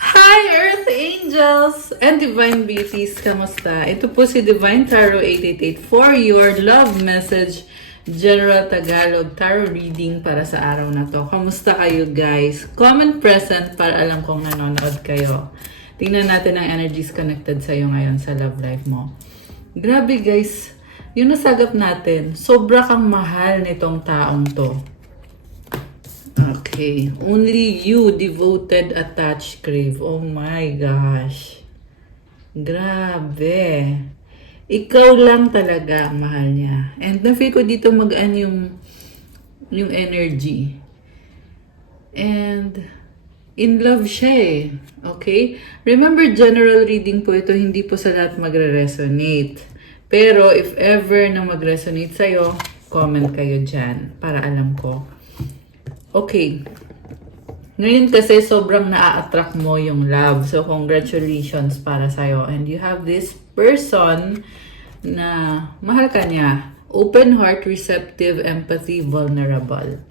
Hi Earth Angels and Divine Beauties! Kamusta? Ito po si Divine Tarot 888 for your love message General Tagalog Tarot reading para sa araw na to. Kamusta kayo guys? Comment present para alam kong nanonood kayo. Tingnan natin ang energies connected sa iyo ngayon sa love life mo. Grabe guys, yung nasagap natin, sobra kang mahal nitong taong to. Okay. Only you, devoted, attached, crave. Oh my gosh. Grabe. Ikaw lang talaga ang mahal niya. And na-feel ko dito magaan yung energy. And in love siya eh. Okay? Remember, general reading po ito, hindi po sa lahat magre-resonate. Pero if ever na mag-resonate sa'yo, comment kayo dyan para alam ko. Okay. Ngayon kasi sobrang na-attract mo yung love. So, congratulations para sa'yo. And you have this person na mahal ka niya. Open heart, receptive, empathy, vulnerable.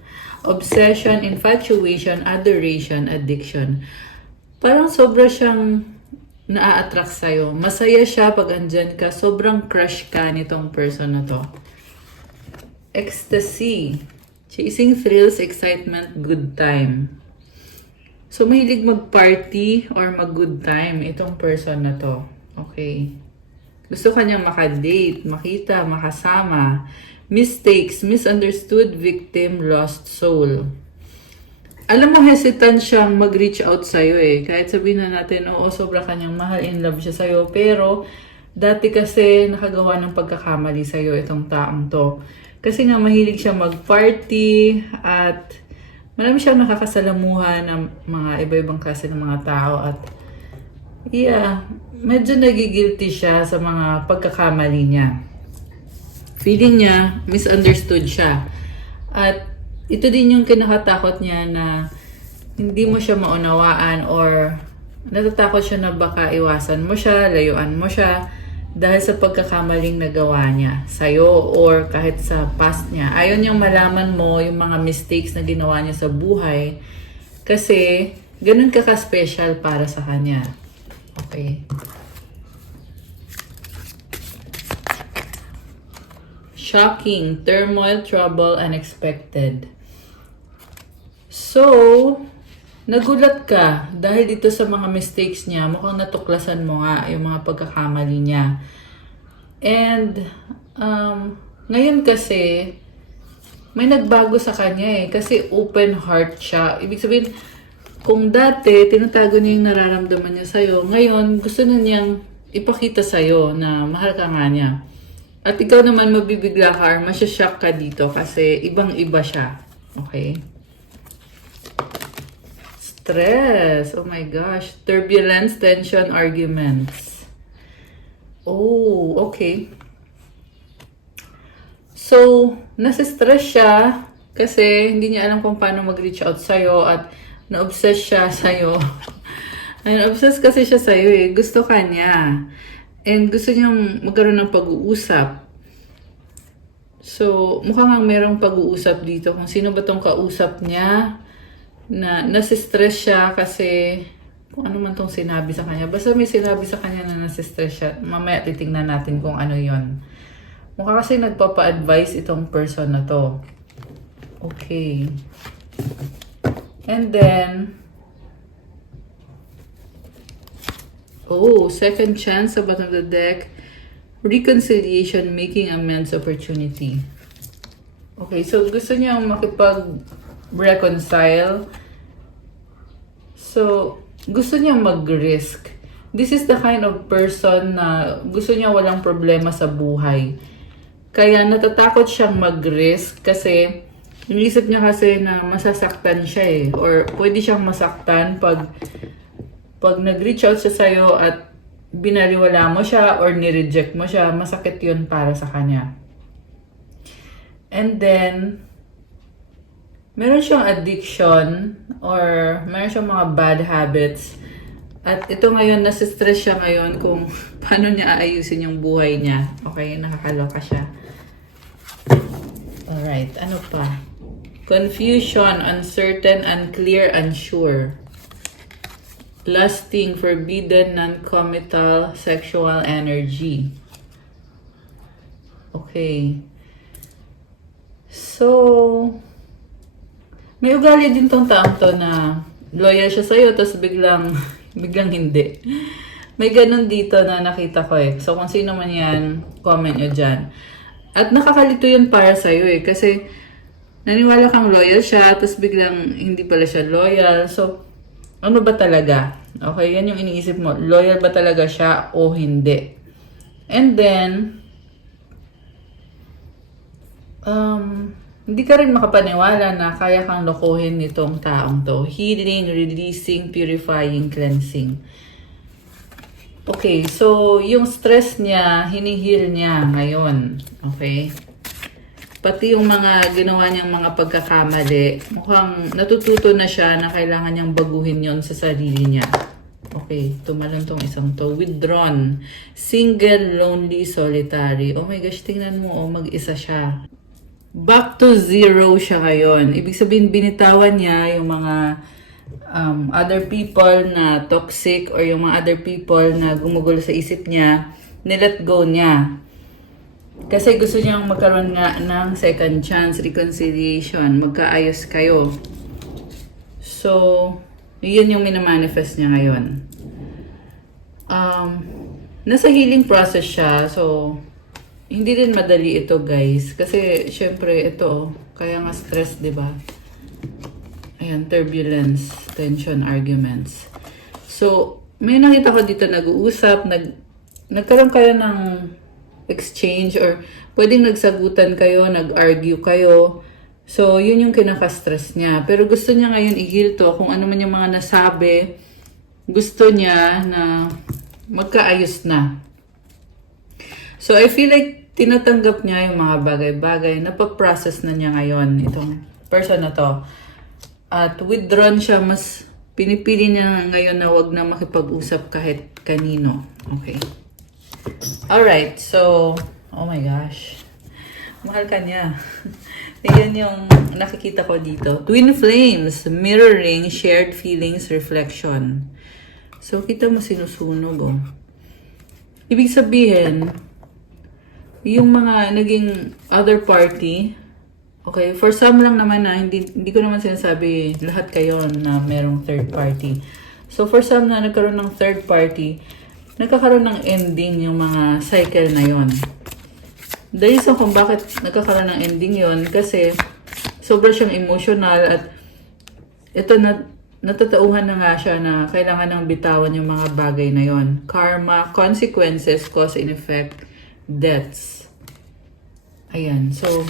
Obsession, infatuation, adoration, addiction. Parang sobra siyang na-attract sa'yo. Masaya siya pag andyan ka. Sobrang crush ka nitong person na to. Ecstasy. Chasing thrills, excitement, good time. So, mahilig mag-party or mag-good time itong person na to. Okay. Gusto kanyang makadate, makita, makasama. Mistakes, misunderstood, victim, lost soul. Alam mo, hesitant siyang mag-reach out sa'yo eh. Kahit sabihin na natin, oo, sobra kanyang mahal, in love siya sa'yo. Pero, dati kasi nakagawa ng pagkakamali sa'yo itong taong to. Kasi nga mahilig siya mag-party at marami siyang nakakasalamuhan ng mga iba-ibang klase ng mga tao at yeah, medyo nagigilty siya sa mga pagkakamali niya. Feeling niya, misunderstood siya. At ito din yung kinakatakot niya na hindi mo siya maunawaan or natatakot siya na baka iwasan mo siya, layuan mo siya dahil sa pagkakamaling nagawa niya sa'yo or kahit sa past niya. Ayaw niyang malaman mo yung mga mistakes na ginawa niya sa buhay kasi ganun ka-special para sa kanya. Okay. Shocking, turmoil, trouble, unexpected. So, nagulat ka dahil dito sa mga mistakes niya, mukhang natuklasan mo nga yung mga pagkakamali niya. And, ngayon kasi, may nagbago sa kanya eh. Kasi open heart siya. Ibig sabihin, kung dati, tinatago niya yung nararamdaman niya sa'yo, ngayon, gusto na niyang ipakita sa'yo na mahal ka nga niya. At ikaw naman mabibigla ka or masyashock ka dito kasi ibang-iba siya. Okay? Stress. Oh my gosh. Turbulence, tension, arguments. Oh, okay. So, nasa-stress siya kasi hindi niya alam kung paano mag-reach out sa'yo at na-obsess siya sa'yo. Na-obsess kasi siya sa'yo eh. Gusto ka niya. And gusto niyang magkaroon ng pag-uusap. So, mukhang merong pag-uusap dito kung sino ba tong kausap niya na nasistress siya kasi kung ano man tong sinabi sa kanya. Basta may sinabi sa kanya na nasistress siya. Mamaya titingnan natin kung ano yon. Mukha kasi nagpapa-advise itong person na to. Okay. And then, oh, second chance sa bottom of the deck. Reconciliation, making amends, opportunity. Okay, so gusto niyang makipag-reconcile. So, gusto niya mag-risk. This is the kind of person na gusto niya walang problema sa buhay. Kaya natatakot siyang mag-risk kasi inisip niya kasi na masasaktan siya eh. Or pwede siyang masaktan pag nag-reach out siya sa'yo at binaliwala mo siya or nireject mo siya, masakit yun para sa kanya. And then, meron siyang addiction or meron siyang mga bad habits. At ito ngayon, nasa-stress siya ngayon kung paano niya aayusin yung buhay niya. Okay, nakakaloka siya. Alright, ano pa? Confusion, uncertain, unclear, unsure. lasting, forbidden, non-committal sexual energy. Okay. So, may ugali din tong taong to na loyal siya sa'yo, tapos biglang hindi. May ganun dito na nakita ko eh. So, kung sino man yan, comment nyo dyan. At nakakalito yun para sa'yo eh. Kasi, naniwala kang loyal siya, tapos biglang hindi pala siya loyal. So, ano ba talaga? Okay, yan yung iniisip mo. Loyal ba talaga siya o hindi? And then, hindi ka rin makapaniwala na kaya kang lokohin nitong taong to. Healing, releasing, purifying, cleansing. Okay, so yung stress niya, hinihil niya ngayon. Okay? Pati yung mga ginawa niyang mga pagkakamali, mukhang natututo na siya na kailangan niyang baguhin yon sa sarili niya. Okay, tumalon tong isang to. Withdrawn. Single, lonely, solitary. Oh my gosh, tingnan mo, mag-isa siya. Back to zero siya ngayon. Ibig sabihin, binitawan niya yung mga other people na toxic or yung mga other people na gumugulo sa isip niya, nilet go niya. Kasi gusto niyang magkaroon nga ng second chance, reconciliation, magkaayos kayo. So, yun yung minamanifest niya ngayon. Nasa healing process siya, so hindi din madali ito guys. Kasi syempre ito, kaya nga stress, di ba? Ayan, turbulence, tension, arguments. So, may nakita ko dito nag-uusap, nagkaroon kayo ng exchange or pwedeng nagsagutan kayo, nag-argue kayo. So, yun yung kinaka-stress niya. Pero gusto niya ngayon i-heal to kung ano man yung mga nasabi. Gusto niya na magkaayos na. So, I feel like tinatanggap niya yung mga bagay-bagay. Napaprocess na niya ngayon itong person na to. At withdrawn siya, mas pinipili niya ngayon na wag na makipag-usap kahit kanino. Okay. Alright, so, oh my gosh. Mahal ka niya. Yan yung nakikita ko dito. Twin flames, mirroring, shared feelings, reflection. So, kita mo sinusunog, oh. Ibig sabihin, yung mga naging other party, okay, for some lang naman na, hindi ko naman sinasabi lahat kayo na merong third party. So, for some na nagkaroon ng third party, nagkakaroon ng ending yung mga cycle na yon. The reason kung bakit nagkakaroon ng ending yon kasi sobra siyang emotional at ito na natatauhan na nga siya na kailangan nang bitawan yung mga bagay na yon. Karma, consequences, cause and effect, deaths. Ayan, so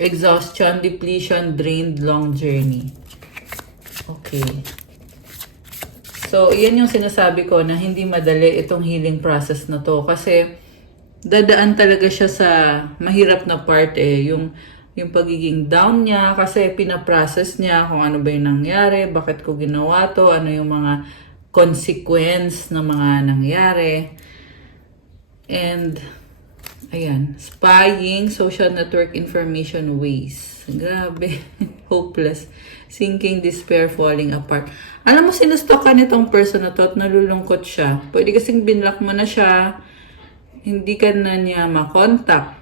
exhaustion, depletion, drained, long journey. Okay. So, yan yung sinasabi ko na hindi madali itong healing process na to. Kasi, dadaan talaga siya sa mahirap na part eh. Yung pagiging down niya, kasi pinaprocess niya kung ano ba yung nangyari, bakit ko ginawa to, ano yung mga consequence ng mga nangyari. And, ayan, spying, social network information waste. Grabe, hopeless. Sinking, despair, falling apart. Alam mo, sinustok ka nitong person na to at nalulungkot siya. Pwede kasing binlock mo na siya, hindi ka na niya makontak.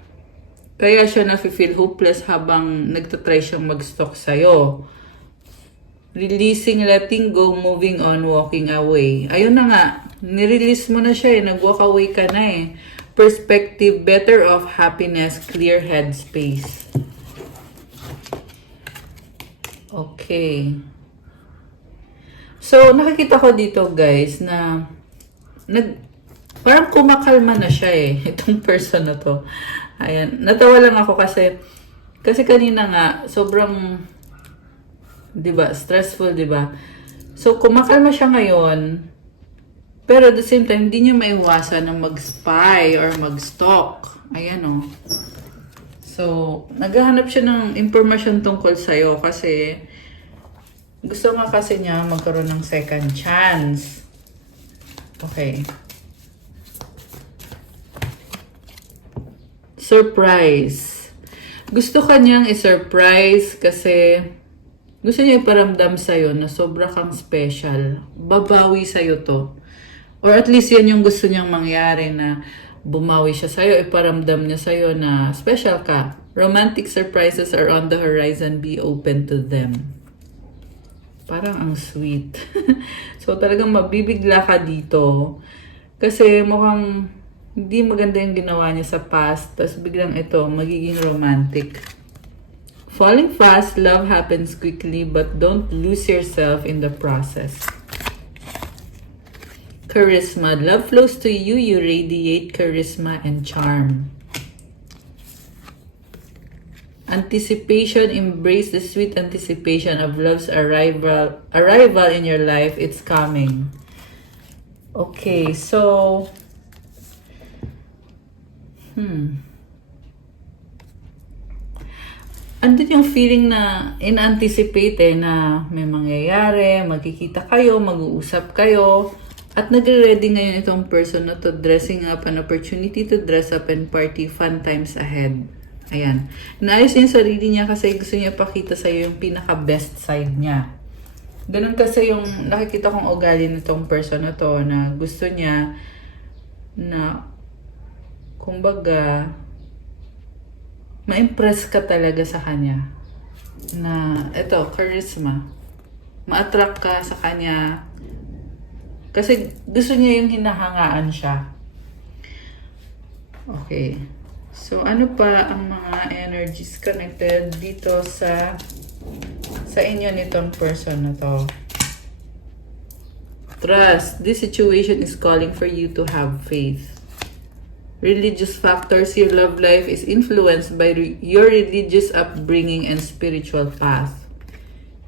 Kaya siya na-feel hopeless habang nagtatry siyang mag-stalk sa'yo. Releasing, letting go, moving on, walking away. Ayun na nga, nirelease mo na siya eh, nag-walk away ka na eh. Perspective, better of happiness, clear headspace. Okay. So, nakikita ko dito guys na parang kumakalma na siya eh, itong person na to. Ayan, natawa lang ako kasi kanina nga, sobrang, di ba, stressful, di ba? So, kumakalma siya ngayon, pero at the same time, hindi niya maiwasan na mag-spy or mag-stalk. Ayan o. So, naghahanap siya ng information tungkol sa'yo kasi gusto nga kasi niya magkaroon ng second chance. Okay. Surprise. Gusto ka niyang i-surprise kasi Gusto niya iparamdam sa'yo na sobra kang special. Babawi sa'yo to. Or at least yan yung gusto niyang mangyari, na bumawi siya sa'yo, iparamdam niya sa'yo na special ka. Romantic surprises are on the horizon. Be open to them. Parang ang sweet. So talagang mabibigla ka dito. Kasi mukhang hindi maganda yung ginawa niya sa past. Tapos biglang ito, magiging romantic. Falling fast, love happens quickly, but don't lose yourself in the process. Charisma. Love flows to you. You radiate charisma and charm. Anticipation. Embrace the sweet anticipation of love's arrival in your life. It's coming. Okay, so andun yung feeling na in-anticipate na may mangyayari, magkikita kayo, mag-uusap kayo, at nagre-ready ngayon itong person na to, dressing up, an opportunity to dress up and party, fun times ahead. Ayan. Naayos niya yung sarili niya kasi gusto niya pakita sa'yo yung pinaka-best side niya. Ganun kasi yung nakikita kong ugali nitong person na to, na gusto niya na, kumbaga, ma-impress ka talaga sa kanya. Na, ito, charisma. Ma-attract ka sa kanya. Kasi gusto niya yung hinahangaan siya. Okay. So, ano pa ang mga energies connected dito sa inyo nitong person na to? Trust. This situation is calling for you to have faith. Religious factors. Your love life is influenced by your religious upbringing and spiritual path.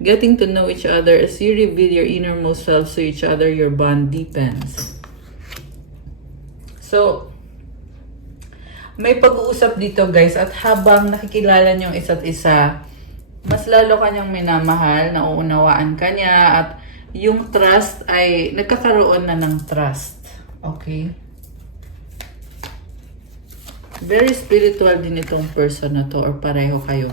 Getting to know each other as you reveal your innermost selves to each other, your bond deepens. So, may pag-uusap dito guys, at habang nakikilala nyo isa't isa, mas lalo kanyang minamahal, nauunawaan ka niya, at yung trust ay nagkakaroon na ng trust. Okay? Very spiritual din itong person na to, or pareho kayo.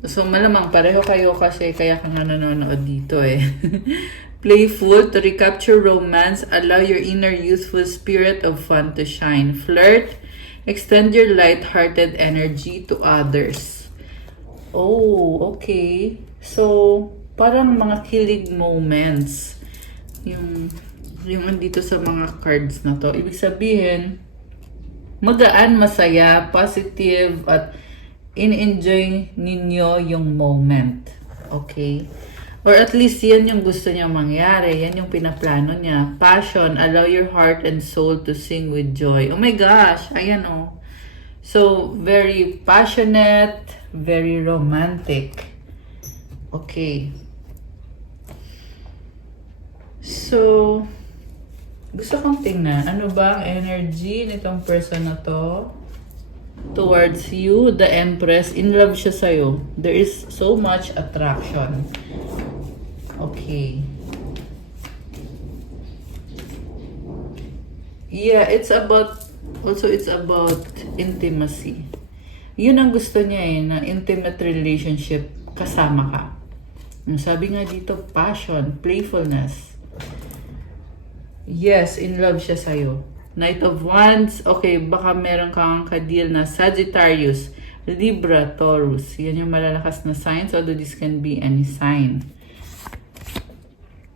So malamang pareho kayo kasi kaya ka nga nanonood dito eh. Playful. To recapture romance, allow your inner youthful spirit of fun to shine. Flirt. Extend your light-hearted energy to others. Oh, okay. So, parang mga kilig moments. Yung andito sa mga cards na to. Ibig sabihin, magaan, masaya, positive, at in-enjoy ninyo yung moment. Okay? Or at least yan yung gusto niya mangyari. Yan yung pinaplano niya. Passion, allow your heart and soul to sing with joy. Oh my gosh! Ayan oh. So, very passionate, very romantic. Okay. So, gusto kong tingnan, ano ba ang energy nitong person na to towards you, the Empress. In love siya sa'yo. There is so much attraction. Okay. Yeah, it's about intimacy. Yun ang gusto niya na intimate relationship kasama ka. Yung sabi nga dito, passion, playfulness. Yes, in love siya sa'yo. Knight of Wands, okay, baka meron kang ka-deal na Sagittarius, Libra, Taurus. Yan yung malalakas na signs, although this can be any sign.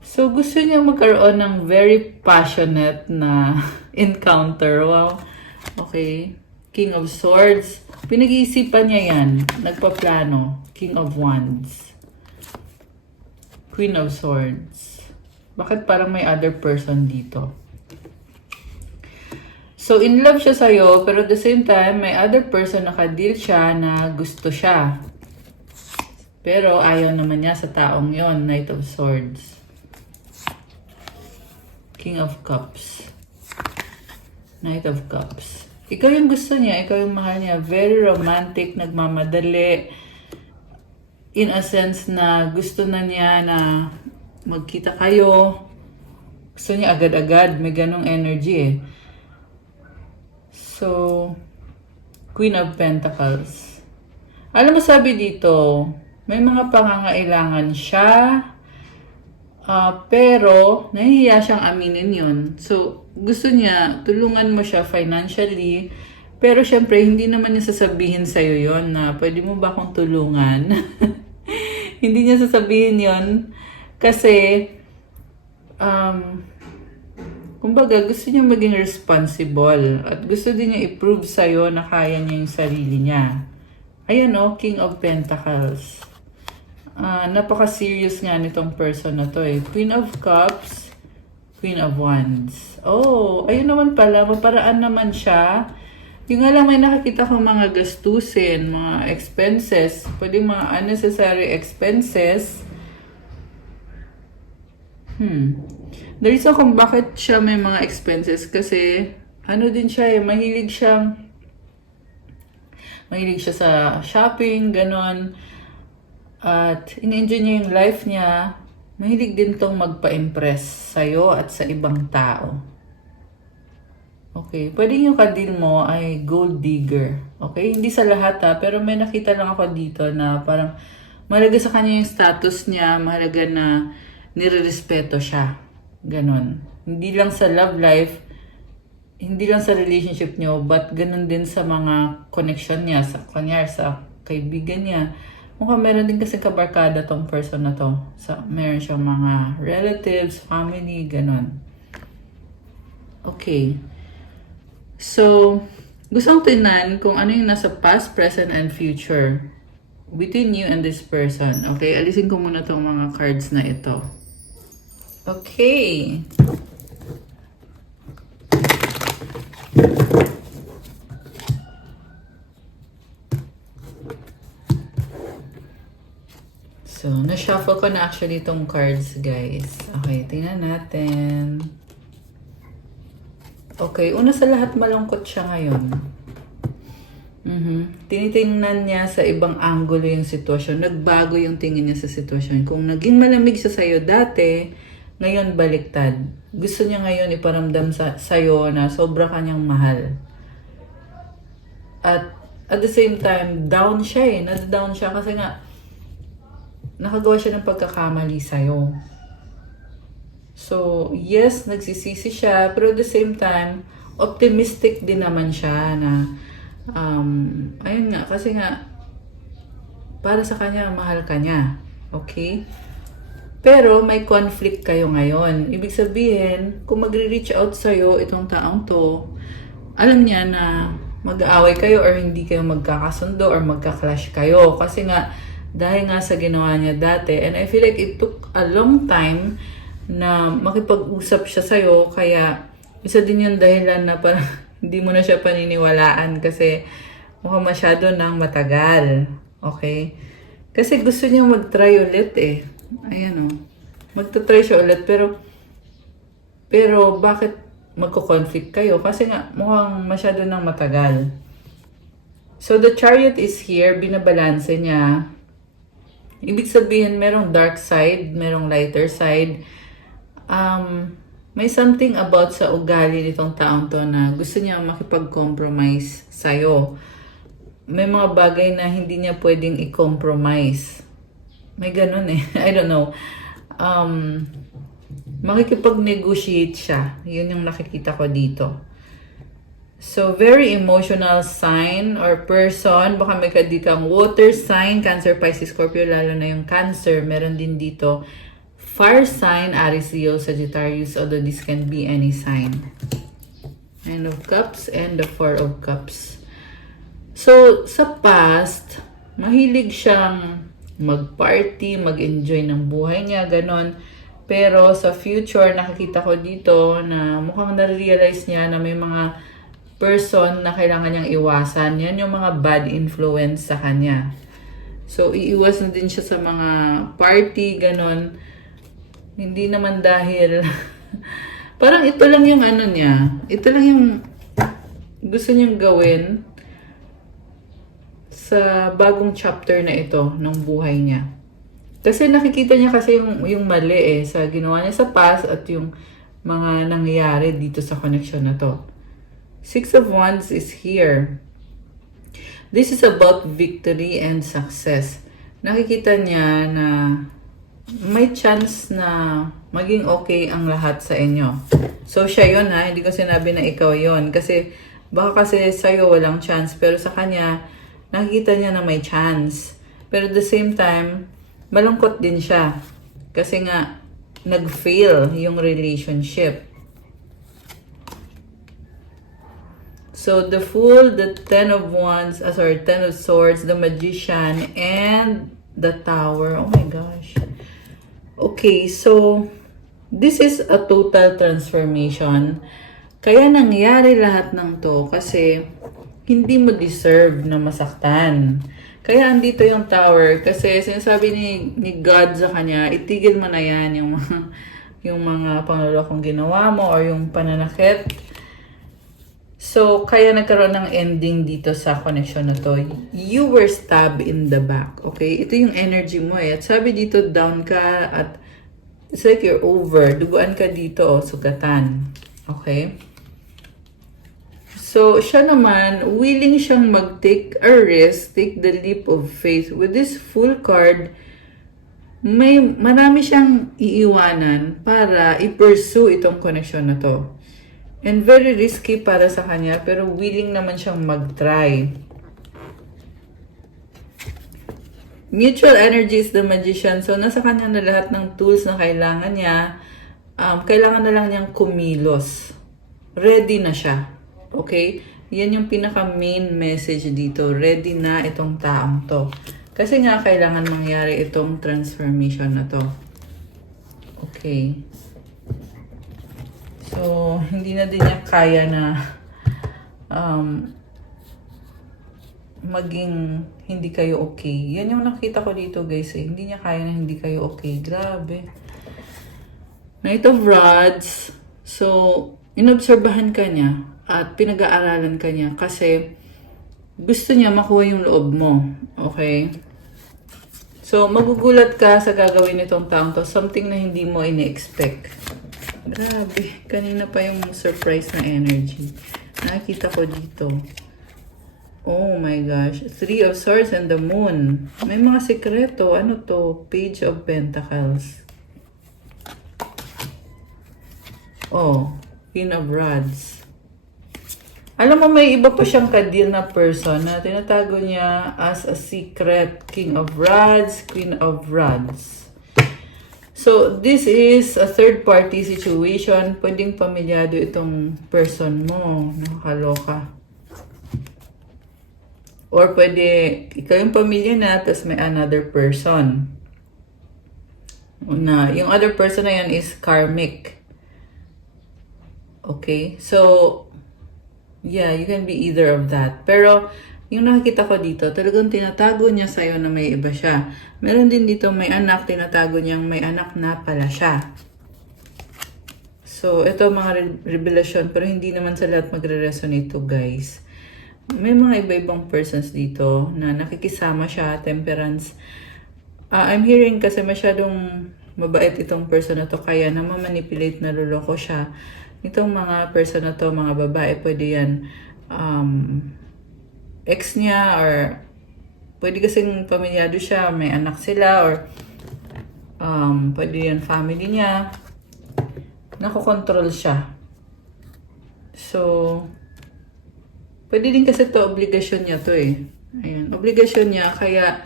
So, gusto niya magkaroon ng very passionate na encounter. Wow. Okay. King of Swords. Pinag-iisipan niya yan. Nagpaplano. King of Wands. Queen of Swords. Bakit parang may other person dito? So, in love siya sa'yo, pero at the same time, may other person na ka-deal siya na gusto siya. Pero ayaw naman niya sa taong yon. Knight of Swords. King of Cups. Knight of Cups. Ikaw yung gusto niya, ikaw yung mahal niya. Very romantic, nagmamadali. In a sense na gusto na niya na magkita kayo. Gusto niya agad-agad. May ganong energy eh. So, Queen of Pentacles. Alam mo sabi dito, May mga pangangailangan siya, pero nahihiya siyang aminin yun. So, gusto niya, tulungan mo siya financially, pero syempre, hindi naman niya sasabihin sa'yo yun na pwede mo ba akong tulungan? Hindi niya sasabihin yun kasi, kumbaga, gusto niya maging responsible at gusto din niya i-prove sa'yo na kaya niya yung sarili niya. Ayan o, King of Pentacles. Napaka-serious nga nitong person na to eh. Queen of Cups, Queen of Wands. Oh, ayun naman pala, maparaan naman siya. Yung nga lang may nakakita ko mga gastusin, mga expenses, pwede mga unnecessary expenses. The reason kung bakit siya may mga expenses kasi ano din siya eh, mahilig siya sa shopping, ganon. At in-enjoy niya yung life niya. Mahilig din tong magpa-impress sa'yo at sa ibang tao. Okay, pwede yung kadil mo ay gold digger. Okay, hindi sa lahat pero may nakita lang ako dito na parang mahalaga sa kanya yung status niya, mahalaga na nire-respeto siya. Ganon. Hindi lang sa love life, hindi lang sa relationship niyo, but ganon din sa mga connection niya, sa kanyar, sa kaibigan niya. Mukhang meron din kasi kabarkada tong person na to. Meron siyang mga relatives, family, ganon. Okay. So, gusto kong tingnan kung ano yung nasa past, present, and future between you and this person. Okay, alisin ko muna tong mga cards na ito. Okay. So, na-shuffle ko na actually itong cards, guys. Okay, tingnan natin. Okay, una sa lahat, malungkot siya ngayon. Tinitingnan niya sa ibang angulo yung sitwasyon. Nagbago yung tingin niya sa sitwasyon. Kung naging malamig siya sa'yo dati, ngayon baliktad. Gusto niya ngayon iparamdam sa'yo na sobra kanyang mahal. At the same time, down siya eh. Nada-down siya kasi nga, nakagawa siya ng pagkakamali sa'yo. So, yes, nagsisisi siya, pero at the same time, optimistic din naman siya na, ayun nga, kasi nga, para sa kanya, mahal ka niya. Okay? Pero may conflict kayo ngayon. Ibig sabihin, kung magre-reach out sa'yo itong taong to, alam niya na mag-aaway kayo or hindi kayo magkakasundo or magka-clash kayo. Kasi nga, dahil nga sa ginawa niya dati, and I feel like it took a long time na makipag-usap siya sa'yo, kaya isa din yung dahilan na parang hindi mo na siya paniniwalaan kasi mukhang masyado nang matagal. Okay? Kasi gusto niya mag-try ulit eh. Ayan o. Magta-try siya ulit pero bakit magko-conflict kayo? Kasi nga mukhang masyado nang matagal. So the Chariot is here, binabalanse niya. Ibig sabihin, merong dark side, merong lighter side. May something about sa ugali nitong taong to na gusto niya makipag-compromise sa'yo. May mga bagay na hindi niya pwedeng i-compromise. May ganun eh. I don't know. Makikipag-negotiate siya. Yun yung nakikita ko dito. So, very emotional sign or person. Baka may kadikang water sign, Cancer, Pisces, Scorpio, lalo na yung Cancer. Meron din dito fire sign, Aries, Leo, Sagittarius, although this can be any sign. Nine of Cups and the Four of Cups. So, sa past, mahilig siyang mag-party, mag-enjoy ng buhay niya, ganon. Pero sa future, nakikita ko dito na mukhang na-realize niya na may mga person na kailangan niyang iwasan. Yan yung mga bad influence sa kanya. So, iiwasan din siya sa mga party, ganon. Hindi naman dahil parang ito lang yung ano niya. Ito lang yung gusto niyang gawin sa bagong chapter na ito ng buhay niya. Kasi nakikita niya kasi yung mali sa ginawa niya sa past at yung mga nangyayari dito sa connection na to. Six of Wands is here. This is about victory and success. nakikita niya na may chance na maging okay ang lahat sa inyo. So, siya yun ha. Hindi ko sinabi na ikaw yun. Kasi, baka kasi sa'yo walang chance. Pero sa kanya, nakikita niya na may chance. Pero at the same time, malungkot din siya. Kasi nga, nag-fail yung relationship. So, the Fool, the Ten of Wands, Ten of Swords, the Magician, and the Tower. Oh my gosh. Okay, so, this is a total transformation. Kaya nangyari lahat ng to kasi hindi mo deserve na masaktan. Kaya andito yung Tower kasi sinasabi ni God sa kanya, itigil mo na yan yung mga panlolokong ginawa mo or yung pananakit. So, kaya nagkaroon ng ending dito sa connection na to. You were stabbed in the back. Okay? Ito yung energy mo eh. At sabi dito, down ka at it's like you're over. Duguan ka dito, sugatan. Okay? So, siya naman, willing siyang mag-take a risk, take the leap of faith. With this Fool card, marami siyang iiwanan para i-pursue itong connection na to. And very risky para sa kanya, pero willing naman siyang mag-try. Mutual energy is the Magician. So, nasa kanya na lahat ng tools na kailangan niya. Kailangan na lang niyang kumilos. Ready na siya. Okay? Yan yung pinaka-main message dito. Ready na itong taong to. Kasi nga, kailangan mangyari itong transformation na to. Okay. So, hindi na din niya kaya na maging hindi kayo okay. Yan yung nakita ko dito guys eh. Hindi niya kaya na hindi kayo okay. Grabe. Knight of Rods. So, inobserbahan ka niya at pinag-aaralan ka niya kasi gusto niya makuha yung loob mo. Okay? So, magugulat ka sa gagawin nitong taong to. Something na hindi mo ini-expect. Grabe. Kanina pa yung surprise na energy. Nakikita ko dito. Oh my gosh. Three of Swords and the Moon. May mga sekreto. Ano to? Page of Pentacles. Oh. Queen of Rods. Alam mo, may iba pa siyang kadil na person na tinatago niya as a secret. King of Rods, Queen of Rods. So, this is a third-party situation. Pwedeng pamilyado itong person mo. Nakakaloka. Or pwede, ikaw yung pamilya na, tapos may another person. Yung other person na yan is karmic. Okay? So, yeah, you can be either of that. Pero, yung nakikita ko dito, talagang tinatago niya sa'yo na may iba siya. Meron din dito may anak, tinatago niyang may anak na pala siya. So, ito mga revelation, pero hindi naman sa lahat magre-resonate to guys. May mga iba-ibang persons dito na nakikisama siya, temperance. I'm hearing kasi masyadong mabait itong person na to, kaya na mamanipulate na luloko siya. Itong mga person na to, mga babae, pwede yan ex niya or pwede kasing pamilyado siya, may anak sila or pwede yan family niya. Nakokontrol siya. So, pwede din kasi to obligasyon niya to eh. Ayan, obligasyon niya kaya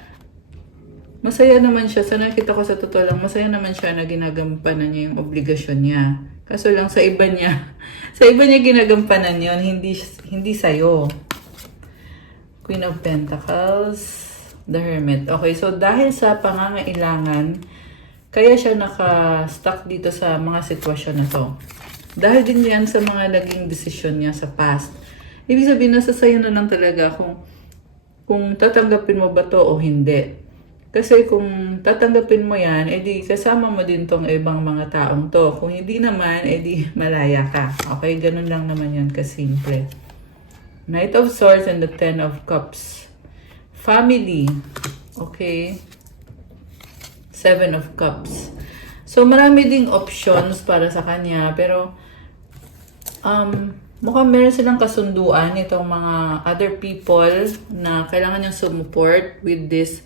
masaya naman siya. Sa nakita ko sa totoo lang, masaya naman siya na ginagampanan niya yung obligasyon niya. Kaso lang sa iba niya, sa iba niya ginagampanan yun, hindi sa'yo. Queen of Pentacles, the Hermit. Okay, so dahil sa pangangailangan, kaya siya naka-stuck dito sa mga sitwasyon na to. Dahil din yan sa mga naging desisyon niya sa past. Ibig sabihin, nasa sayo na lang talaga kung tatanggapin mo ba to o hindi. Kasi kung tatanggapin mo yan, edi kasama mo din tong ibang mga taong to. Kung hindi naman, edi malaya ka. Okay, ganun lang naman yan kasimple. Knight of Swords and the Ten of Cups. Family. Okay. Seven of Cups. So, marami ding options para sa kanya. Pero, mukhang meron silang kasunduan itong mga other people na kailangan niyang support with this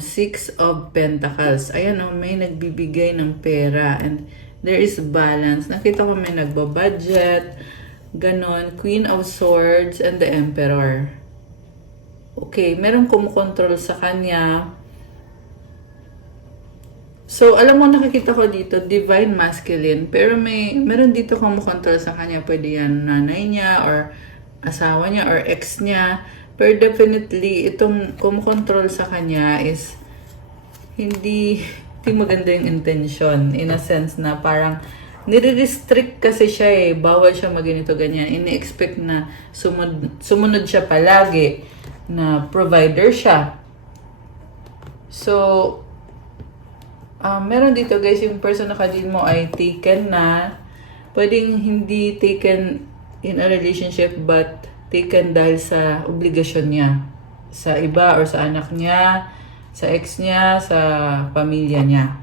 Six of Pentacles. Ayan, may nagbibigay ng pera and there is balance. Nakita ko may nagbabudget, ganon. Queen of Swords and the Emperor. Okay, merong kumukontrol sa kanya. So, alam mo, nakikita ko dito, divine masculine. Pero meron dito kumukontrol sa kanya. Pwede yan nanay niya or asawa niya or ex niya. Pero definitely, itong kumukontrol sa kanya is hindi maganda yung intention. In a sense na parang nire-restrict kasi siya eh. Bawal siya maganito ganyan. Ini-expect na sumunod siya palagi na provider siya. So, meron dito guys, yung person na kadil mo ay taken na. Pwedeng hindi taken in a relationship but taken dahil sa obligasyon niya. Sa iba or sa anak niya, sa ex niya, sa pamilya niya.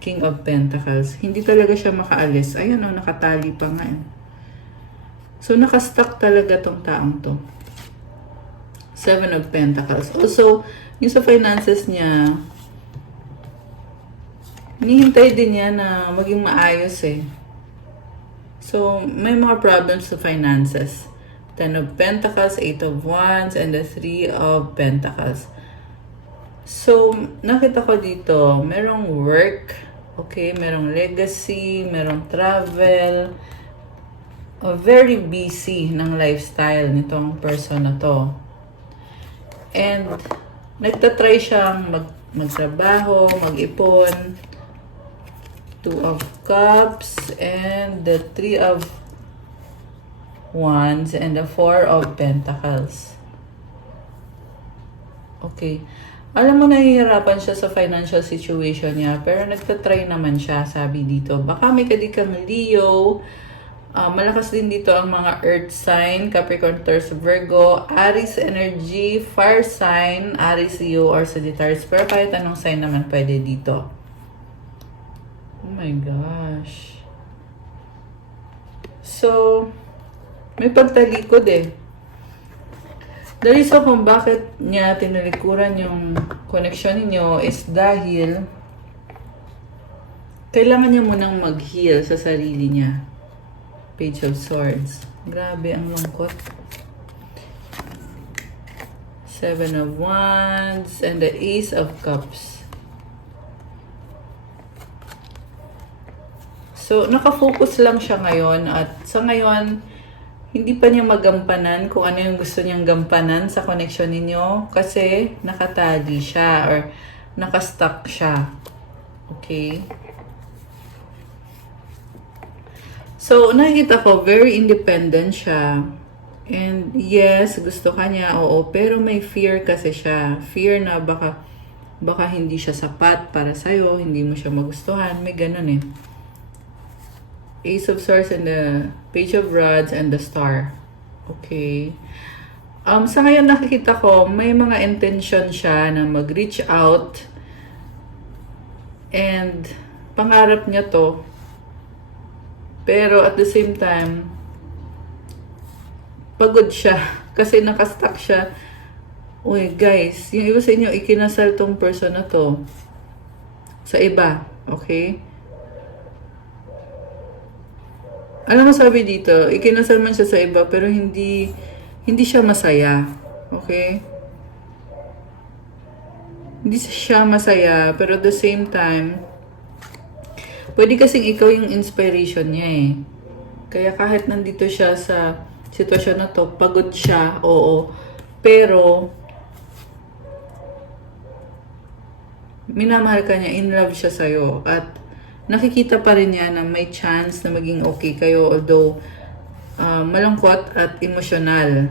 King of Pentacles. Hindi talaga siya makaalis. Ayan o, nakatali pa nga. So, nakastuck talaga tong taong to. Seven of Pentacles. Also, yung sa finances niya, hinihintay din niya na maging maayos eh. So, may mga problems sa finances. Ten of Pentacles, Eight of Wands, and the Three of Pentacles. So, nakita ko dito, merong work, okay, merong legacy, merong travel, very busy ng lifestyle nitong person na to. And, nagtatry siyang magtrabaho, mag-ipon. Two of Cups, and the Three of Wands, and the Four of Pentacles. Okay. Alam mo, nahihirapan siya sa financial situation niya, pero nagtatry naman siya, sabi dito. Baka may kadikang Leo. Malakas din dito ang mga Earth sign, Capricorn, Taurus, Virgo, Aries energy, Fire sign, Aries, Leo, or Sagittarius. Pero kahit anong sign naman pwede dito. Oh my gosh. So, may pagtalikod eh. The reason kung bakit niya tinalikuran yung connection ninyo is dahil kailangan niya munang mag-heal sa sarili niya. Page of Swords. Grabe, ang lungkot. Seven of Wands and the Ace of Cups. So, nakafocus lang siya ngayon at sa ngayon, hindi pa niya magampanan kung ano yung gusto niyang gampanan sa connection ninyo kasi nakatali siya or nakastuck siya. Okay? So, nakikita ko, very independent siya. And yes, gusto ka niya, oo, pero may fear kasi siya. Fear na baka hindi siya sapat para sa'yo, hindi mo siya magustuhan, may ganun eh. Ace of Swords and the Page of Rods and the Star. Okay. Sa ngayon nakikita ko, may mga intention siya na mag-reach out and pangarap niya to. Pero at the same time, pagod siya kasi nakastuck siya. Uy, guys, yung iba sa inyo, ikinasal tong person na to sa iba. Okay? Alam mo sabi dito, ikinasal man siya sa iba pero hindi siya masaya. Okay? Hindi siya masaya pero at the same time, pwede kasing ikaw yung inspiration niya eh. Kaya kahit nandito siya sa sitwasyon na to, pagod siya, oo. Pero, minamahal ka niya, in love siya sa'yo. At nakikita pa rin niya na may chance na maging okay kayo. Although, malungkot at emosyonal.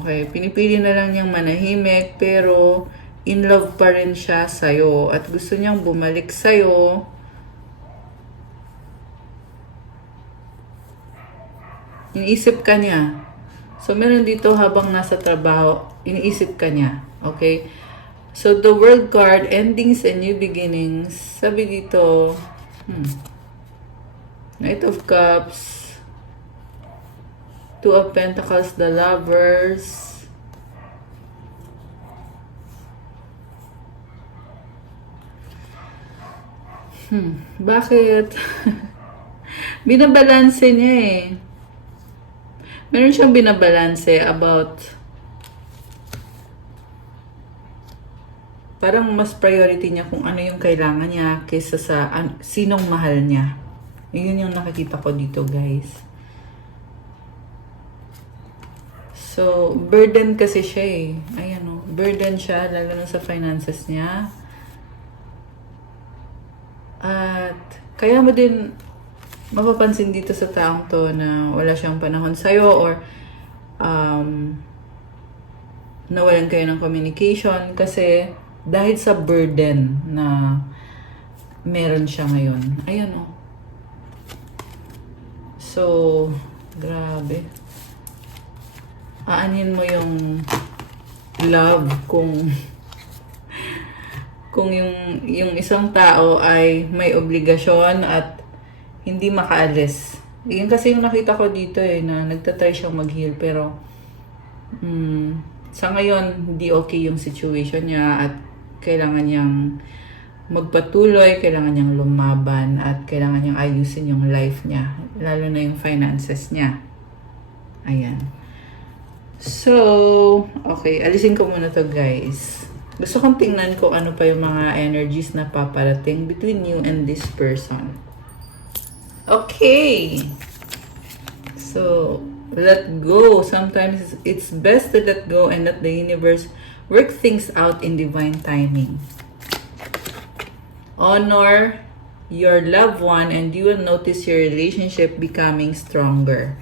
Okay, pinipili na lang niyang manahimik, pero in love pa rin siya sa'yo. At gusto niyang bumalik sa'yo. Iniisip ka niya. So, meron dito habang nasa trabaho, iniisip ka niya. Okay? So, the World card, endings and new beginnings. Sabi dito, Knight of Cups, Two of Pentacles, the Lovers, Bakit? Binabalanse niya eh. Meron siyang binabalanse about parang mas priority niya kung ano yung kailangan niya kaysa sa sinong mahal niya. Yun yung nakikita ko dito, guys. So, burden kasi siya eh. Ayan o. Burden siya, lalo na sa finances niya. At kaya mo din mapapansin dito sa taong to na wala siyang panahon sa'yo or nawalan kayo ng communication kasi dahil sa burden na meron siya ngayon. Ayan o. So, grabe. Aanin mo yung love kung yung isang tao ay may obligasyon at hindi makaalis. Yan kasi yung nakita ko dito eh, na nagtatry siyang mag-heal pero sa ngayon, hindi okay yung situation niya at kailangan niyang magpatuloy, kailangan niyang lumaban at kailangan niyang ayusin yung life niya, lalo na yung finances niya. Ayan. So, okay, alisin ko muna to, guys. Gusto kong tingnan kung ano pa yung mga energies na paparating between you and this person. Okay. So, let go. Sometimes it's best to let go and let the universe work things out in divine timing. Honor your loved one and you will notice your relationship becoming stronger.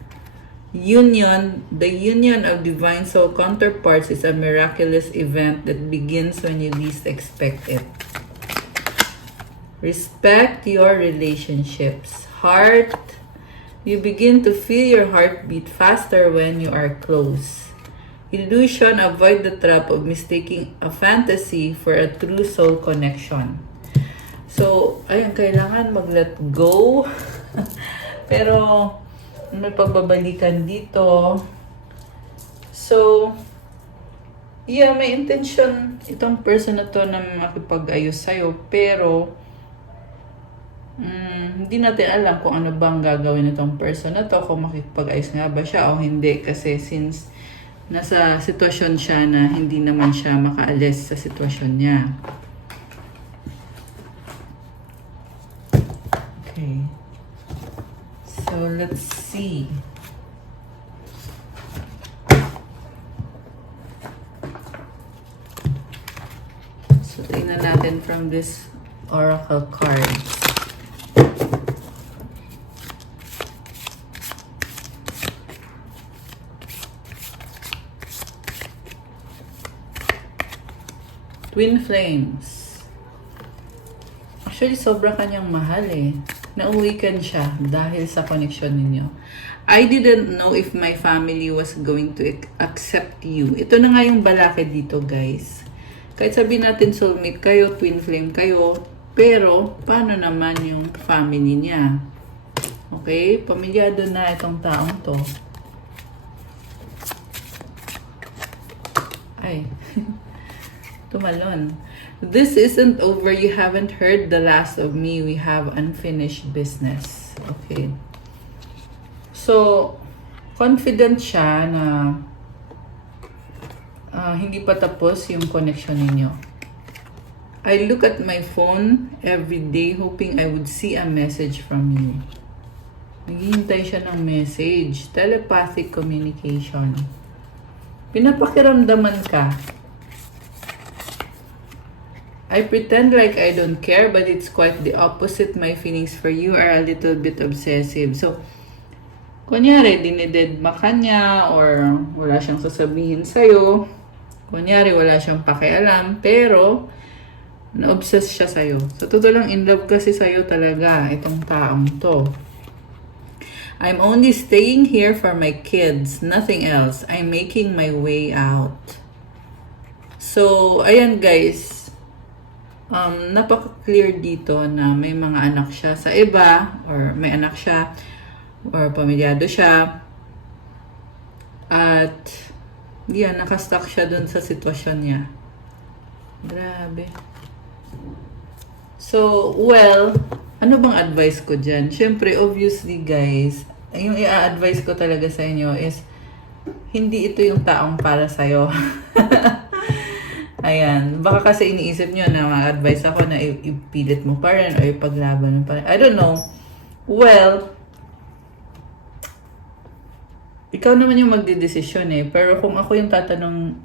The union of divine soul counterparts is a miraculous event that begins when you least expect it. Respect your relationships. Heart, you begin to feel your heartbeat faster when you are close. Illusion, avoid the trap of mistaking a fantasy for a true soul connection. So, ayun, kailangan mag-let go. Pero, may pagbabalikan dito. So, yeah, may intention itong person na to na makipag-ayos sa'yo. Pero, hindi natin alam kung ano bang gagawin itong person na to. Kung makipag-ayos nga ba siya o hindi. Kasi since nasa sitwasyon siya na hindi naman siya makaalis sa sitwasyon niya. Okay. So, let's see. So, tingnan natin from this oracle cards. Twin flames. Actually, sobra kanyang mahal eh. Nauwikan siya dahil sa connection ninyo. I didn't know if my family was going to accept you. Ito na nga yung balakid dito, guys. Kahit sabihin natin soulmate kayo, twin flame kayo, pero paano naman yung family niya? Okay? Pamilyado na itong taong to. Ay. Tumalon. This isn't over. You haven't heard the last of me. We have unfinished business. Okay. So, confident siya na hindi pa tapos yung connection ninyo. I look at my phone every day hoping I would see a message from you. Naghihintay siya ng message. Telepathic communication. Pinapakiramdaman ka. I pretend like I don't care, but it's quite the opposite. My feelings for you are a little bit obsessive. So, kunyari, dinidedma ka niya or wala siyang sasabihin sa'yo. Kunyari, wala siyang pakialam, pero na-obsess siya sa'yo. Sa totoo lang, in love kasi sa'yo talaga itong taong to. I'm only staying here for my kids, nothing else. I'm making my way out. So, ayan guys. Napaka-clear dito na may mga anak siya sa iba or may anak siya or pamilyado siya at yan, nakastuck siya dun sa sitwasyon niya. Grabe. So, well, ano bang advice ko dyan? Siyempre, obviously guys, yung i-advise ko talaga sa inyo is, hindi ito yung taong para sa'yo. Ayan. Baka kasi iniisip nyo na ma-advise ako na ipilit mo pa rin o ipaglaban mo pa rin. I don't know. Well, ikaw naman yung magdidesisyon eh. Pero kung ako yung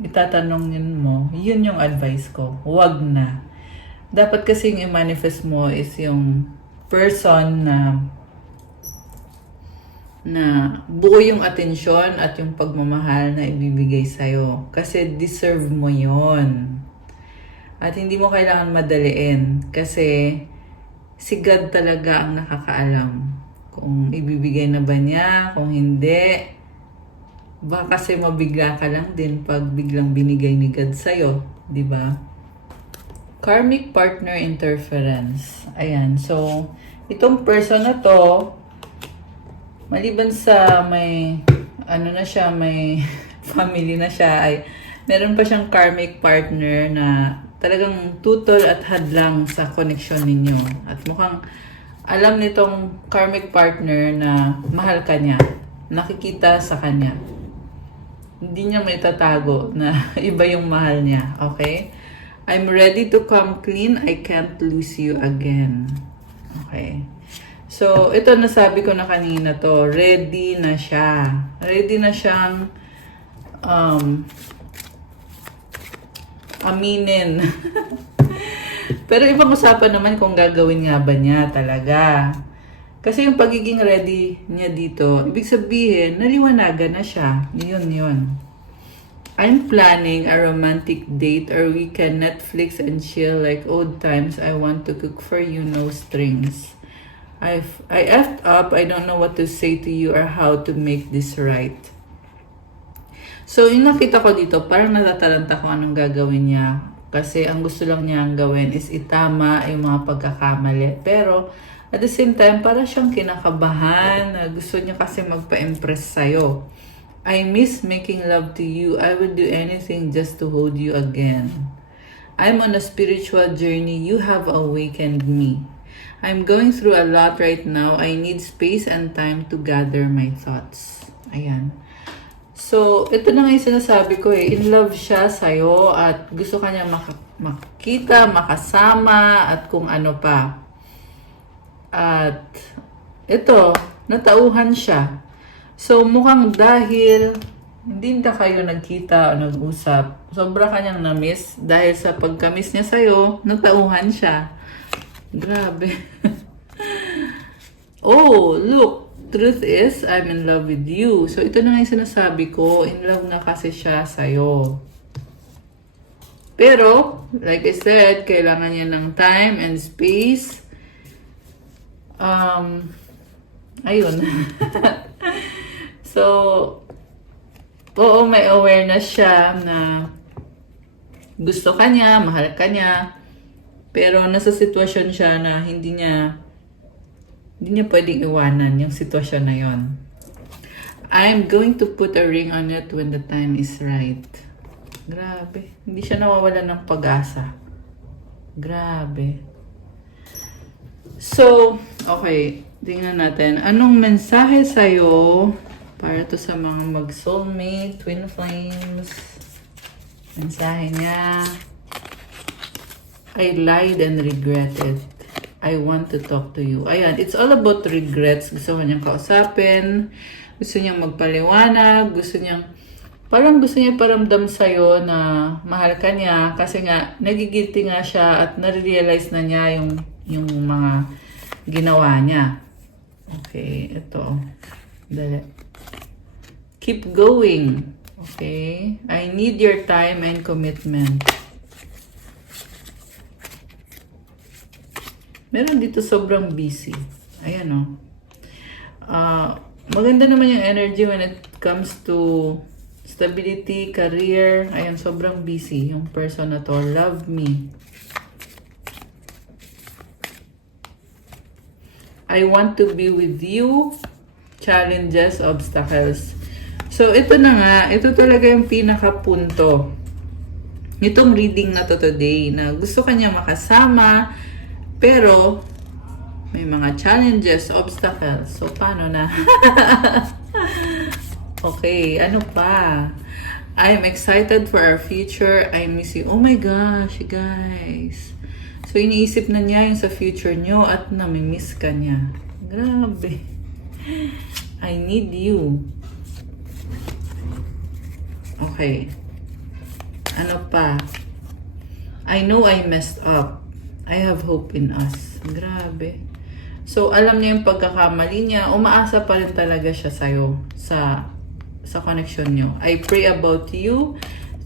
itatanongin mo, yun yung advice ko. Huwag na. Dapat kasi yung i-manifest mo is yung person na buo yung atensyon at yung pagmamahal na ibibigay sa'yo. Kasi deserve mo yon. At hindi mo kailangan madaliin. Kasi si God talaga ang nakakaalam. Kung ibibigay na ba niya, kung hindi. Baka kasi mabigla ka lang din pag biglang binigay ni God sa'yo. Diba? Karmic partner interference. Ayan. So, itong person na to, maliban sa may, ano na siya, may family na siya, ay meron pa siyang karmic partner na talagang tutol at hadlang sa connection ninyo. At mukhang alam nitong karmic partner na mahal ka niya, nakikita sa kanya. Hindi niya may tatago na iba yung mahal niya, okay? I'm ready to come clean, I can't lose you again. Okay. So, ito nasabi ko na kanina to, ready na siya. Ready na siyang aminin. Pero ibang usapan naman kung gagawin nga ba niya talaga. Kasi yung pagiging ready niya dito, ibig sabihin, naliwanagan na siya. Yun. I'm planning a romantic date or we can Netflix and chill like old times. I want to cook for you, no strings. I effed up. I don't know what to say to you or how to make this right. So, yung nakita ko dito, parang natatalanta ko anong gagawin niya. Kasi ang gusto lang niyang gawin is itama yung mga pagkakamali. Pero, at the same time, parang siyang kinakabahan. Gusto niya kasi magpa-impress sa'yo. I miss making love to you. I will do anything just to hold you again. I'm on a spiritual journey. You have awakened me. I'm going through a lot right now. I need space and time to gather my thoughts. Ayan. So, ito na nga yung sinasabi ko eh. In love siya sa'yo at gusto kanya makita, makasama at kung ano pa. At ito, natauhan siya. So, mukhang dahil hindi na kayo nagkita o nag-usap, sobra kanyang na-miss dahil sa pagka-miss niya sa'yo, natauhan siya. Grabe. Oh, look. Truth is, I'm in love with you. So, ito na nga yung sinasabi ko. In love na kasi siya sa'yo. Pero, like I said, kailangan niya ng time and space. Ayun. So, oo, may awareness siya na gusto ka niya, mahal ka niya. Pero nasa sitwasyon siya na hindi niya pwedeng iwanan yung sitwasyon na yon. I'm going to put a ring on it when the time is right. Grabe. Hindi siya nawawalan ng pag-asa. Grabe. So, okay. Tingnan natin. Anong mensahe sa'yo para to sa mga mag-soulmate, twin flames? Mensahe niya. I lied and regretted. I want to talk to you. Ayan, it's all about regrets. Gusto niyang kausapin. Gusto niyang magpaliwanag. Gusto niya paramdam sa'yo na mahal ka niya. Kasi nga, nagigilty nga siya at nare-realize na niya yung mga ginawa niya. Okay, ito. Dali. Keep going. Okay? I need your time and commitment. Meron dito sobrang busy. Ayan o. Maganda naman yung energy when it comes to stability, career. Ayan, sobrang busy yung person na to. Love me. I want to be with you. Challenges, obstacles. So, ito na nga. Ito talaga yung pinakapunto. Itong reading na to today na gusto kanya makasama Pero, may mga challenges, obstacles. So, paano na? Okay, ano pa? I'm excited for our future. I miss you. Oh my gosh, guys. So, iniisip na niya yung sa future nyo at namimiss ka niya. Grabe. I need you. Okay. Ano pa? I know I messed up. I have hope in us. Grabe. So, alam niya yung pagkakamali niya. Umaasa pa rin talaga siya sa'yo. Sa connection nyo. I pray about you.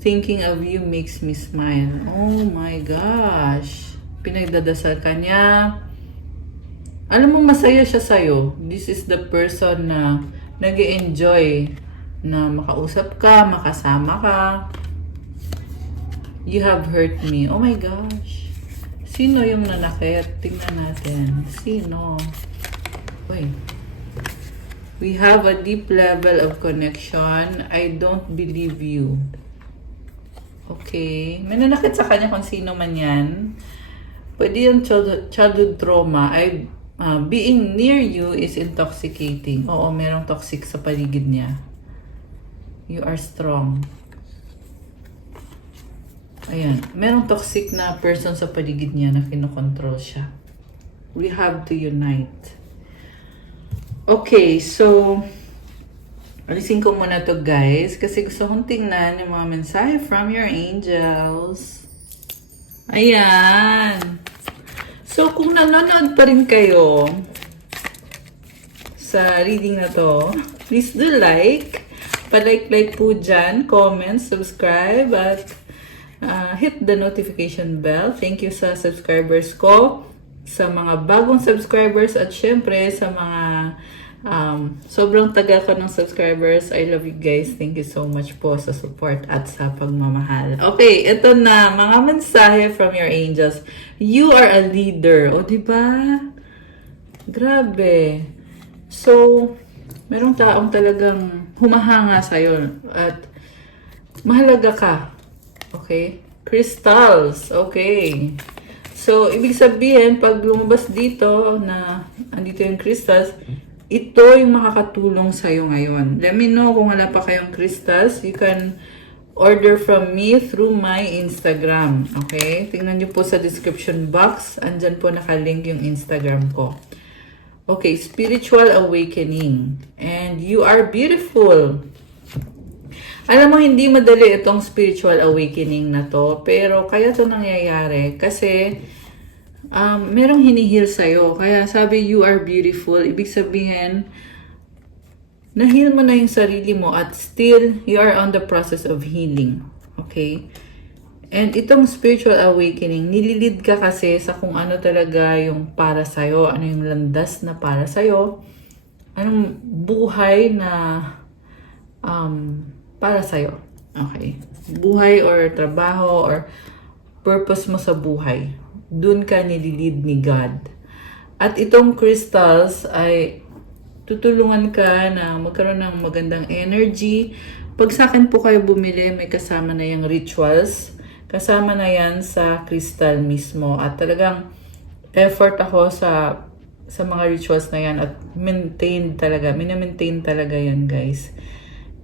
Thinking of you makes me smile. Oh my gosh. Pinagdadasal ka niya. Alam mo, masaya siya sa'yo. This is the person na nag-enjoy na makausap ka, makasama ka. You have hurt me. Oh my gosh. Sino yung nanakit? Tingnan natin. Sino? Uy. We have a deep level of connection. I don't believe you. Okay. May nanakit sa kanya kung sino man yan. Pwede yung childhood trauma. Being near you is intoxicating. Oo, merong toxic sa paligid niya. You are strong. Ayan. Merong toxic na person sa paligid niya na kinokontrol siya. We have to unite. Okay, so alisin ko muna to guys kasi gusto kong tingnan yung mga mensahe from your angels. Ayan. So, kung nanonood pa rin kayo sa reading na to, please do like. Pa-like po dyan, comment, subscribe, at hit the notification bell. Thank you sa subscribers ko, sa mga bagong subscribers, at syempre sa mga sobrang tagal ko ng subscribers. I love you guys. Thank you so much po sa support at sa pagmamahal. Okay, ito na mga mensahe from your angels. You are a leader. O, diba? Grabe. So, merong taong talagang humahanga sa'yo at mahalaga ka. Okay? Crystals. Okay. So, ibig sabihin, pag lumabas dito na andito yung crystals, ito yung makakatulong sa'yo ngayon. Let me know kung wala pa kayong crystals. You can order from me through my Instagram. Okay? Tingnan nyo po sa description box. Andyan po nakalink yung Instagram ko. Okay, spiritual awakening. And you are beautiful. Alam mo, hindi madali itong spiritual awakening na to. Pero kaya to nangyayari kasi merong hinihil sa'yo. Kaya sabi, you are beautiful. Ibig sabihin, na-heal mo na yung sarili mo at still, you are on the process of healing. Okay? And itong spiritual awakening, nililid ka kasi sa kung ano talaga yung para sa'yo. Ano yung landas na para sa'yo. Anong buhay na para sa'yo. Okay? Buhay or trabaho or purpose mo sa buhay. Doon ka nililid ni God. At itong crystals ay tutulungan ka na magkaroon ng magandang energy. Pag sa akin po kayo bumili, may kasama na yung rituals. Kasama na yan sa crystal mismo. At talagang effort ako sa mga rituals na yan at maintain talaga yan guys.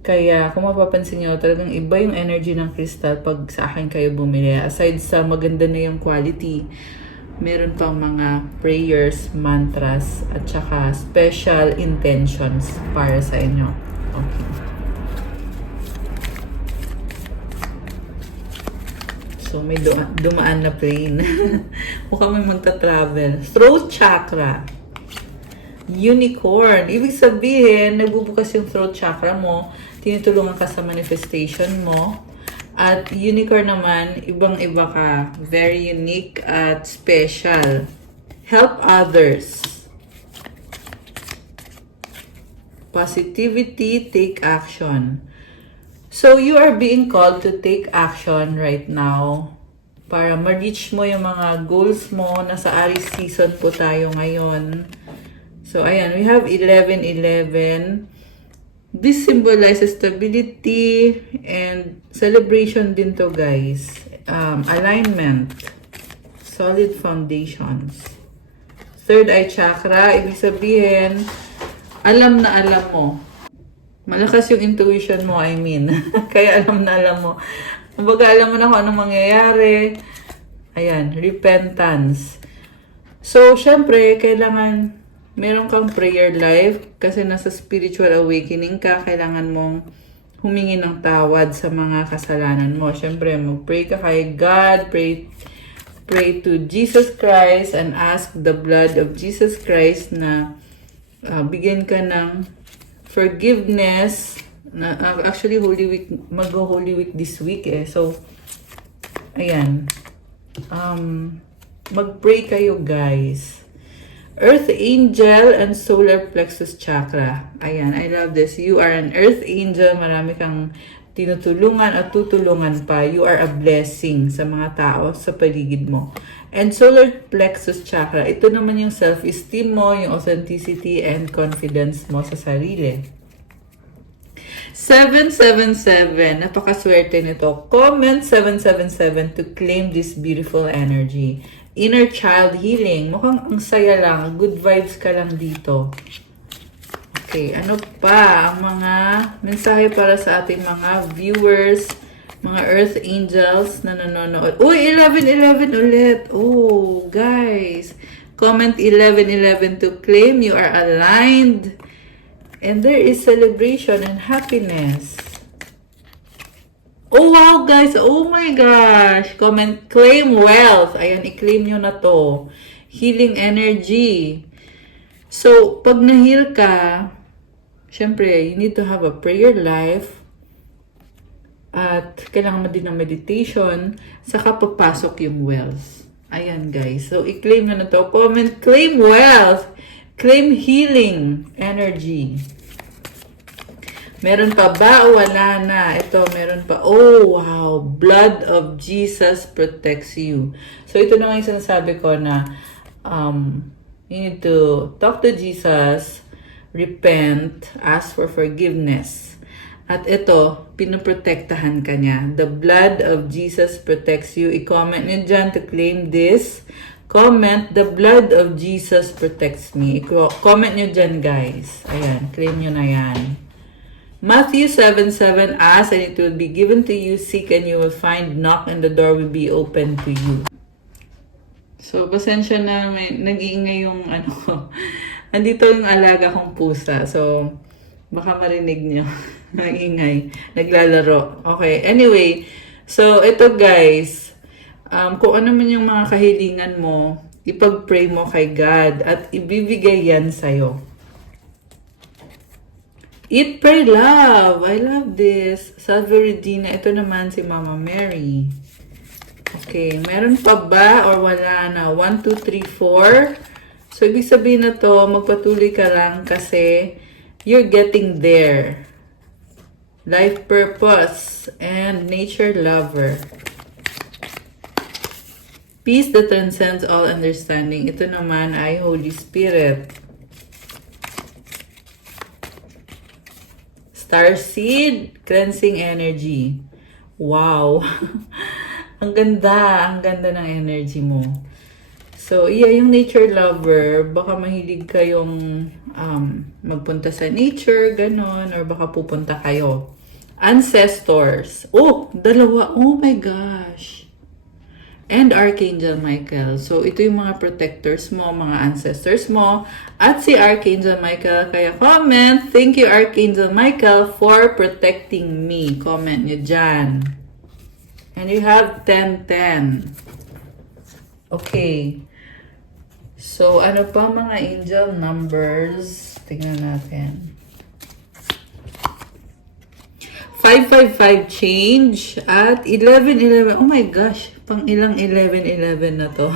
Kaya kung mapapansin nyo, talagang iba yung energy ng crystal pag sa akin kayo bumili. Aside sa maganda na yung quality, meron pang mga prayers, mantras, at saka special intentions para sa inyo. Okay. So, may dumaan na plane. Mukhang may magta-travel. Throat chakra. Unicorn. Ibig sabihin, nagbubukas yung throat chakra mo, tinutulungan ka sa manifestation mo. At unicorn naman, ibang-iba ka. Very unique at special. Help others. Positivity, take action. So, you are being called to take action right now para ma-reach mo yung mga goals mo. Nasa Aries season po tayo ngayon. So, ayan, we have 11-11. This symbolizes stability and celebration din to guys. Alignment. Solid foundations. third eye chakra, ibig sabihin, alam na alam mo. Malakas yung intuition mo, I mean. Kaya alam na alam mo. Kumbaga, alam mo na kung anong mangyayari. Ayan, repentance. So, syempre, kailangan meron kang prayer life kasi nasa spiritual awakening ka, kailangan mong humingi ng tawad sa mga kasalanan mo. Syempre, mag-pray ka kay God, pray to Jesus Christ and ask the blood of Jesus Christ na bigyan ka ng forgiveness. Actually, Holy Week, mag-Holy Week this week eh. So, ayan. Mag-pray kayo, guys. Earth Angel and Solar Plexus Chakra. Ayan, I love this. You are an Earth Angel. Marami kang tinutulungan at tutulungan pa. You are a blessing sa mga tao sa paligid mo. And Solar Plexus Chakra, ito naman yung self-esteem mo, yung authenticity and confidence mo sa sarili. 777, napakaswerte nito. Comment 777 to claim this beautiful energy. Inner child healing. Mukhang ang saya lang. Good vibes ka lang dito. Okay, ano pa ang mga mensahe para sa ating mga viewers, mga Earth Angels na nanonood? Uy, 1111 ulit. Oh, guys. Comment 1111 to claim you are aligned. And there is celebration and happiness. Oh, wow, guys. Oh, my gosh. Comment, claim wealth. Ayan, i-claim nyo na to. Healing energy. So, pag na-heal ka, syempre, you need to have a prayer life. At kailangan mo din ng meditation. Saka papasok yung wealth. Ayan, guys. So, i-claim nyo na to. Comment, claim wealth. Claim healing energy. Meron pa ba o wala na? Ito, meron pa. Oh, wow. Blood of Jesus protects you. So, ito na nga yung sinasabi ko na you need to talk to Jesus, repent, ask for forgiveness. At ito, pinoprotektahan ka niya. The blood of Jesus protects you. I-comment nyo dyan to claim this. Comment, the blood of Jesus protects me. Comment nyo dyan, guys. Ayan, claim nyo na yan. Matthew 7:7 asks, and it will be given to you. Seek and you will find. Knock and the door will be open to you. So, pasensya na, nag-iingay yung ano ko. Nandito yung alaga kong pusa. So, baka marinig nyo. Nag-iingay. Naglalaro. Okay, anyway. So, ito guys. Kung ano man yung mga kahilingan mo, ipag-pray mo kay God at ibibigay yan sa'yo. Eat, pray, love. I love this. Salve Regina. Ito naman si Mama Mary. Okay. Meron pa ba or wala na? 1, 2, 3, 4. So, ibig sabihin na to, magpatuloy ka lang kasi you're getting there. Life purpose and nature lover. Peace that transcends all understanding. Ito naman ay Holy Spirit. Starseed, cleansing energy. Wow. Ang ganda ng energy mo. So, yeah, yung nature lover, baka mahilig kayong magpunta sa nature, ganon, or baka pupunta kayo. Ancestors. Oh, dalawa. Oh my gosh. And Archangel Michael. So, ito yung mga protectors mo, mga ancestors mo. At si Archangel Michael. Kaya comment, thank you Archangel Michael for protecting me. Comment nyo dyan. And you have 10-10. Okay. So, ano pa mga angel numbers? Tingnan natin. 555 change at 1111. Oh my gosh, pang ilang 1111 na to.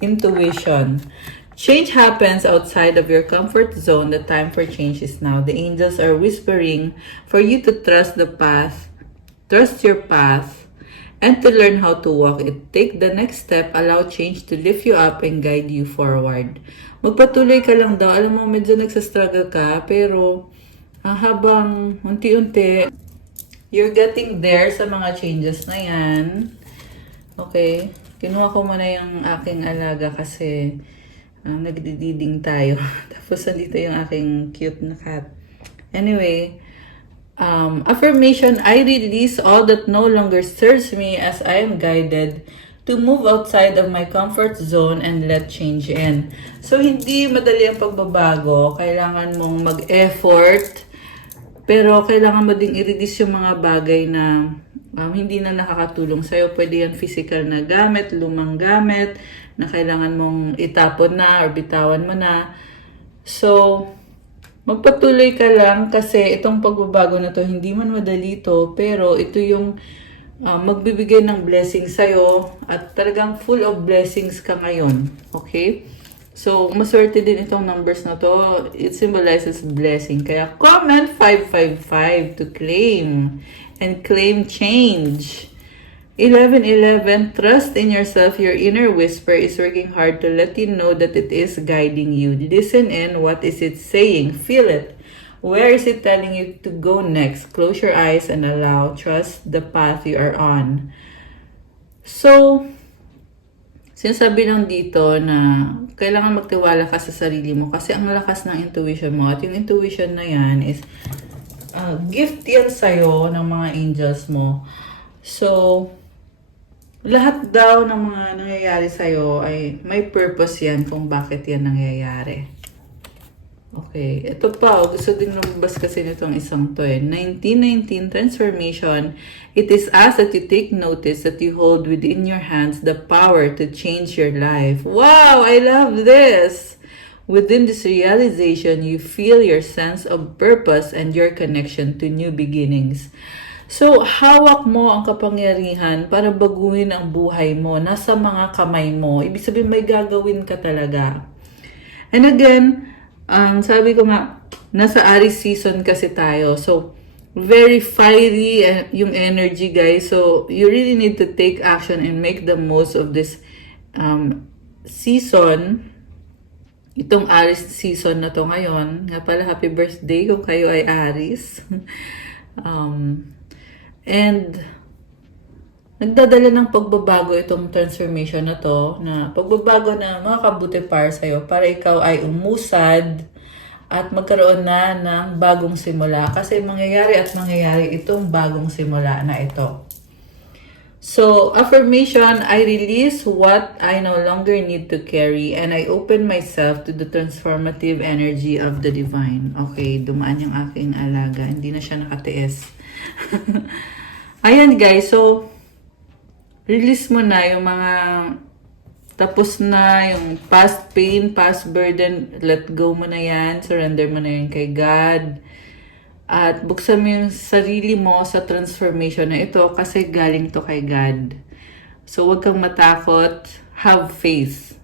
Intuition. Change happens outside of your comfort zone. The time for change is now. The angels are whispering for you to trust the path, trust your path, and to learn how to walk it. Take the next step, allow change to lift you up and guide you forward. Magpatuloy ka lang daw. Alam mo, medyo nagsastruggle ka, pero habang unti-unti, you're getting there sa mga changes na yan. Okay. Kinuha ko muna yung aking alaga kasi Nagdididing tayo. Tapos nandito yung aking cute na cat. Anyway, affirmation, I release all that no longer serves me as I am guided to move outside of my comfort zone and let change in. So, hindi madali ang pagbabago. Kailangan mong mag-effort, pero kailangan mo ding i-release yung mga bagay na hindi na nakakatulong sa'yo. Pwede yan physical na gamit, lumang gamit, na kailangan mong itapon na or bitawan mo na. So, magpatuloy ka lang kasi itong pagbabago na to, hindi man madali to, pero ito yung magbibigay ng blessings sa'yo at talagang full of blessings ka ngayon. Okay? So, maswerte din itong numbers na to. It symbolizes blessing. Kaya comment 555 to claim and claim change. 1111, trust in yourself. Your inner whisper is working hard to let you know that it is guiding you. Listen in. What is it saying? Feel it. Where is it telling you to go next? Close your eyes and allow. Trust the path you are on. So, sinasabi lang dito na kailangan magtiwala ka sa sarili mo kasi ang lakas ng intuition mo. At yung intuition na yan is gift yan sa'yo ng mga angels mo. So, lahat daw ng mga nangyayari sa'yo ay may purpose yan kung bakit yan nangyayari. Okay, ito pa, gusto din lumabas kasi nitong isang to 1919 transformation. It is as that you take notice that you hold within your hands the power to change your life. Wow, I love this! Within this realization, you feel your sense of purpose and your connection to new beginnings. So, hawak mo ang kapangyarihan para baguhin ang buhay mo. Nasa mga kamay mo. Ibig sabihin, may gagawin ka talaga. And again, sabi ko nga, nasa Aries season kasi tayo. So, very fiery yung energy, guys. So, you really need to take action and make the most of this season. Itong Aries season na to ngayon. Nga pala, happy birthday kung kayo ay Aries. And nagdadala ng pagbabago itong transformation na to, na pagbabago na makakabuti para sa'yo, para ikaw ay umusad at magkaroon na ng bagong simula. Kasi mangyayari itong bagong simula na ito. So, affirmation, I release what I no longer need to carry and I open myself to the transformative energy of the divine. Okay, dumaan yung aking alaga. Hindi na siya nakatiis. Ayan guys, so release mo na yung mga tapos na, yung past pain, past burden, let go mo na yan, surrender mo na yun kay God. At buksan mo yung sarili mo sa transformation na ito kasi galing to kay God. So huwag kang matakot, have faith.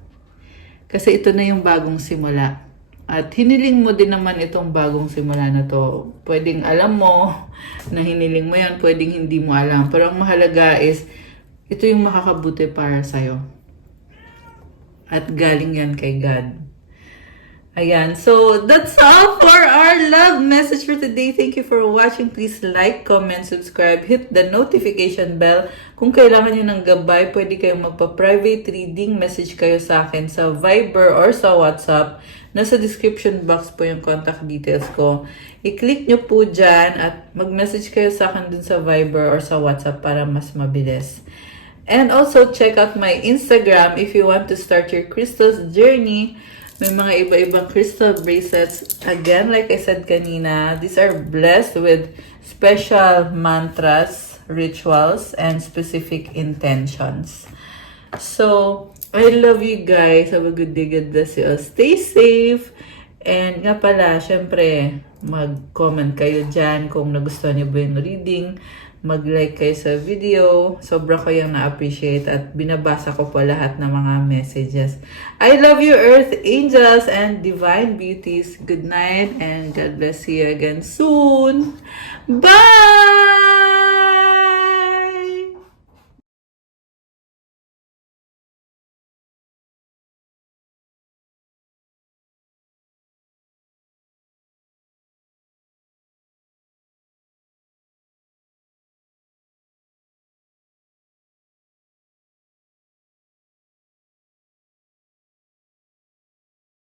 Kasi ito na yung bagong simula. At hiniling mo din naman itong bagong simula na to. Pwedeng alam mo na hiniling mo yan, pwedeng hindi mo alam. Pero ang mahalaga is, ito yung makakabuti para sa'yo. At galing yan kay God. Ayan, so that's all for our love message for today. Thank you for watching. Please like, comment, subscribe, hit the notification bell. Kung kailangan nyo ng gabay, pwede kayong magpa-private reading. Message kayo sa akin sa Viber or sa WhatsApp. Nasa description box po yung contact details ko. I-click nyo po dyan at mag-message kayo sa akin dun sa Viber or sa WhatsApp para mas mabilis. And also, check out my Instagram if you want to start your crystals journey. May mga iba-ibang crystal bracelets. Again, like I said kanina, these are blessed with special mantras, rituals, and specific intentions. So, I love you guys. Have a good day. God bless you all. Stay safe. And nga pala, syempre, mag-comment kayo dyan kung nagustuhan niyo ba yung reading. Mag-like kayo sa video. Sobra ko yung na-appreciate at binabasa ko po lahat ng mga messages. I love you, Earth Angels and Divine Beauties. Good night and God bless you again soon. Bye!